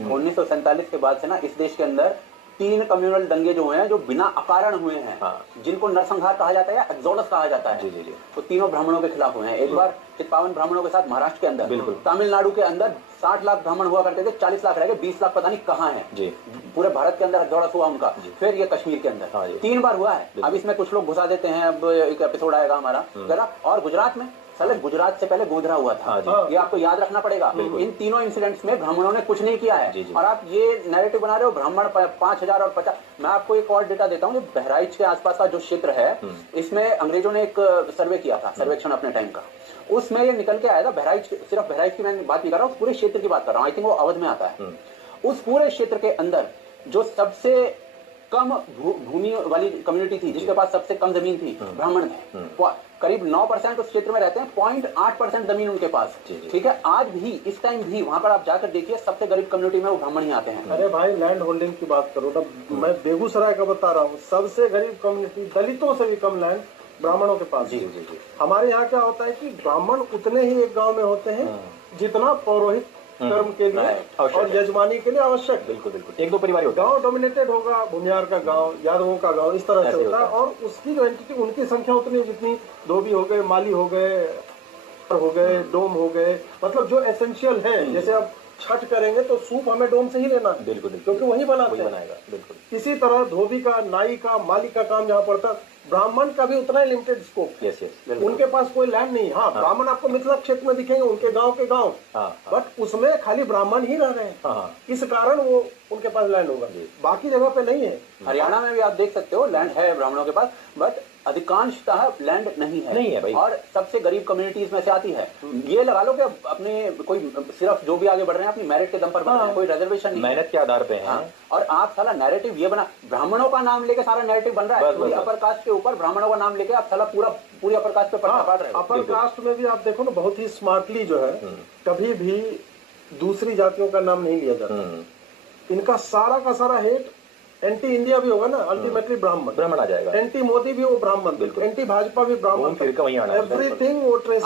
1947 के बाद से ना इस देश के अंदर 3 कम्युनल दंगे जो हुए हैं, जो बिना अकारण हुए हैं, जिनको नरसंहार कहा जाता है या एक्सोडस कहा जाता है, वो तीनों ब्राह्मणों के खिलाफ हुए हैं। एक बार चित्पावन ब्राह्मणों के साथ महाराष्ट्र के अंदर, तमिलनाडु के अंदर 60 लाख ब्राह्मण हुआ करते थे, 40 लाख रह गए, 20 लाख पता नहीं कहाँ है। पूरे भारत के अंदर एक्सोडस हुआ उनका। फिर ये कश्मीर के अंदर 3 बार हुआ है। अब इसमें कुछ लोग घुसा देते हैं, अब एक एपिसोड आएगा हमारा जरा। और गुजरात में साले, गुजरात से पहले गोधरा हुआ था, ये आपको याद रखना पड़ेगा। इन तीनों इंसिडेंट्स में ब्राह्मणों ने कुछ नहीं किया है। और आप ये नैरेटिव बना रहे हो ब्राह्मण 5000 और 50। मैं आपको एक और डेटा देता हूँ, बहराइच के आसपास का जो क्षेत्र है, इसमें अंग्रेजों ने एक सर्वे किया था, सर्वेक्षण अपने टाइम का। उसमें ये निकल के आया था, बहराइच, सिर्फ बहराइच की मैं बात नहीं कर रहा हूँ, पूरे क्षेत्र की बात कर रहा हूँ। आई थिंक वो अवध में आता है। उस पूरे क्षेत्र के अंदर जो सबसे कम भूमि वाली कम्युनिटी थी, जिसके पास सबसे कम जमीन थी, ब्राह्मण थे। करीब 9% उस क्षेत्र में रहते हैं, 0.8% जमीन उनके पास। ठीक है, आज भी इस टाइम भी वहां पर आप जाकर देखिए, सबसे गरीब कम्युनिटी में वो ब्राह्मण ही आते हैं। अरे भाई, लैंड होल्डिंग की बात करो ना, मैं बेगूसराय का बता रहा हूँ, सबसे गरीब कम्युनिटी, दलितों से भी कम लैंड ब्राह्मणों के पास। हमारे यहाँ क्या होता है कि ब्राह्मण उतने ही एक गाँव में होते हैं जितना पौरोहित कर्म के लिए और यजमानी के लिए आवश्यक। बिल्कुल बिल्कुल, 1-2 परिवार होता है। गांव डोमिनेटेड होगा, भूमियार का गांव, यादवों का गांव, इस तरह से होता है। और उसकी जो एंटिटी, उनकी संख्या उतनी जितनी धोबी हो गए, माली हो गए, डोम हो गए, मतलब जो एसेंशियल है। जैसे अब छठ करेंगे तो सूप हमें डोम से ही लेना है, बिल्कुल, क्योंकि वही बनाएगा। बिल्कुल। इसी तरह धोबी का, नाई का, माली का काम जहाँ पड़ता है, ब्राह्मण का भी उतना ही लिमिटेड स्कोप। उनके पास कोई लैंड नहीं। हाँ, ब्राह्मण आपको मिथिला क्षेत्र में दिखेंगे, उनके गांव के गांव, बट उसमें खाली ब्राह्मण ही रह रहे हैं। इस कारण वो उनके पास लैंड होगा, बाकी जगह पे नहीं है। हरियाणा में भी आप देख सकते हो, लैंड है ब्राह्मणों के पास, बट अधिकांशतः लैंड नहीं है भाई। और सबसे गरीब कम्युनिटीज में से आती है। ये लगा लो कि अपने कोई सिर्फ जो भी आगे बढ़ रहे हैं अपनी मेरिट के दम पर बढ़ रहे हैं, कोई रिजर्वेशन नहीं, मेहनत के आधार पे है। और आप साला नैरेटिव ये बना, ब्राह्मणों का नाम लेके सारा नैरेटिव बन रहा है। अपर कास्ट के ऊपर ब्राह्मणों का नाम लेके आप साला पूरी अपर कास्ट पे पलटा पाड़ रहे हो। अपर कास्ट में भी आप देखो ना, बहुत ही स्मार्टली जो है, कभी भी दूसरी जातियों का नाम नहीं लिया जाता। इनका सारा का सारा हेट एंटी इंडिया भी होगा ना, अल्टीमेटली ब्राह्मण आ जाएगा। एंटी मोदी भी वो ब्राह्मण, एंटी भाजपा भी ब्राह्मण, एवरीथिंग वो ट्रेस।